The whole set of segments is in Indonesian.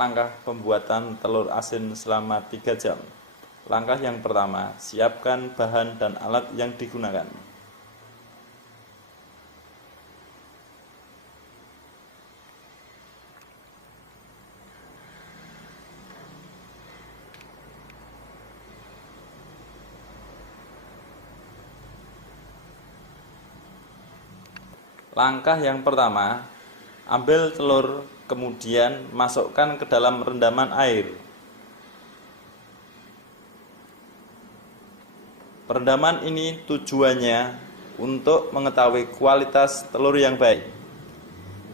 Langkah pembuatan telur asin selama 3 jam. Langkah yang pertama, siapkan bahan dan alat yang digunakan. Langkah yang pertama, ambil telur, kemudian masukkan ke dalam rendaman air. Perendaman ini tujuannya untuk mengetahui kualitas telur yang baik.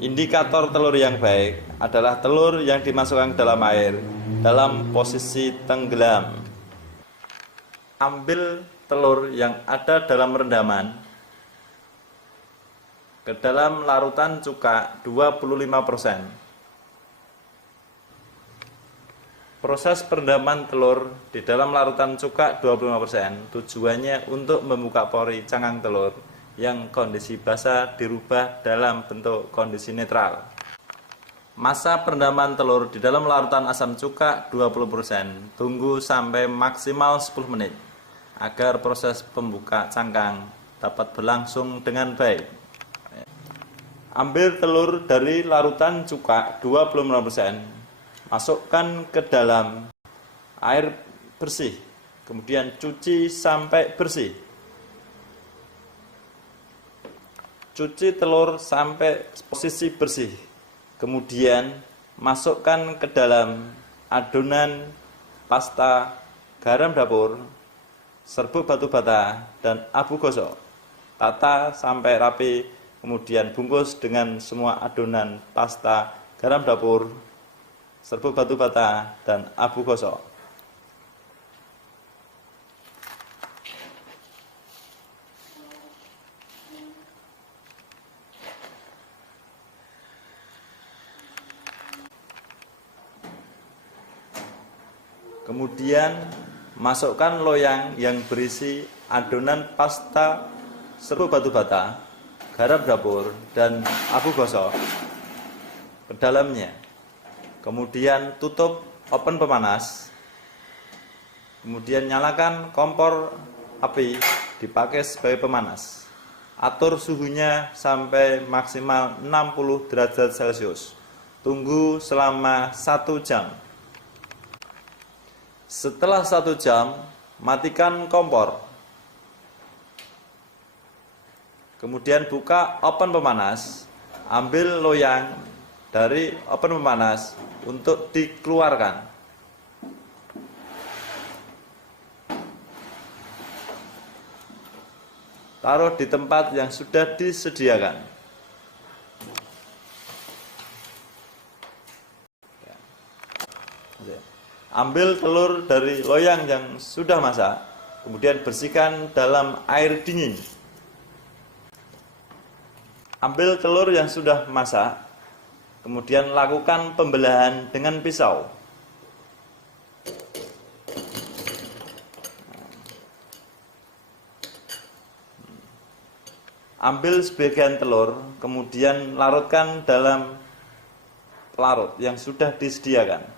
Indikator telur yang baik adalah telur yang dimasukkan ke dalam air dalam posisi tenggelam. Ambil telur yang ada dalam rendaman ke dalam larutan cuka 25%. Proses perendaman telur di dalam larutan cuka 25% tujuannya untuk membuka pori cangkang telur yang kondisi basah dirubah dalam bentuk kondisi netral. Masa perendaman telur di dalam larutan asam cuka 20%. Tunggu sampai maksimal 10 menit agar proses pembuka cangkang dapat berlangsung dengan baik. Ambil telur dari larutan cuka 25%, masukkan ke dalam air bersih, kemudian cuci sampai bersih. Cuci telur sampai posisi bersih, kemudian masukkan ke dalam adonan pasta, garam dapur, serbuk batu bata, dan abu gosok. Tata sampai rapi, kemudian bungkus dengan semua adonan pasta, garam dapur, serbuk batu bata, dan abu gosok. Kemudian masukkan loyang yang berisi adonan pasta, serbuk batu bata, garam dapur, dan abu gosok ke dalamnya. Kemudian tutup oven pemanas. Kemudian nyalakan kompor api dipakai sebagai pemanas. Atur suhunya sampai maksimal 60 derajat Celcius. Tunggu selama 1 jam. Setelah 1 jam, matikan kompor. Kemudian buka oven pemanas. Ambil loyang dari oven pemanas untuk dikeluarkan. Taruh di tempat yang sudah disediakan. Ambil telur dari loyang yang sudah masak, kemudian bersihkan dalam air dingin. Ambil telur yang sudah masak, kemudian lakukan pembelahan dengan pisau. Ambil sebagian telur, kemudian larutkan dalam pelarut yang sudah disediakan.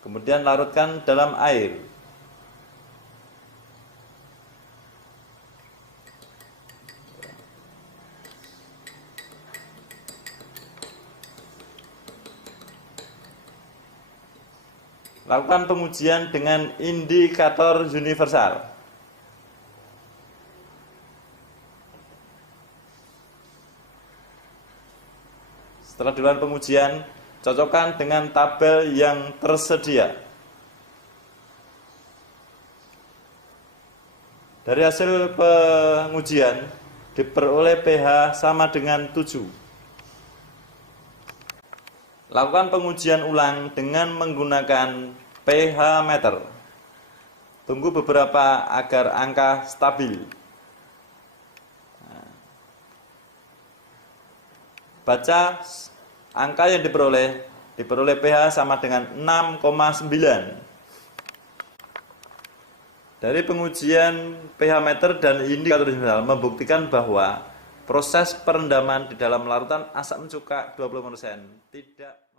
Kemudian larutkan dalam air. Lakukan pengujian dengan indikator universal. Setelah dilakukan pengujian, cocokkan dengan tabel yang tersedia. Dari hasil pengujian diperoleh pH sama dengan 7. Lakukan pengujian ulang dengan menggunakan pH meter. Tunggu beberapa agar angka stabil. Baca angka yang diperoleh pH sama dengan 6,9. Dari pengujian pH meter dan indikator universal membuktikan bahwa Proses perendaman di dalam larutan asam cuka 20%. Tidak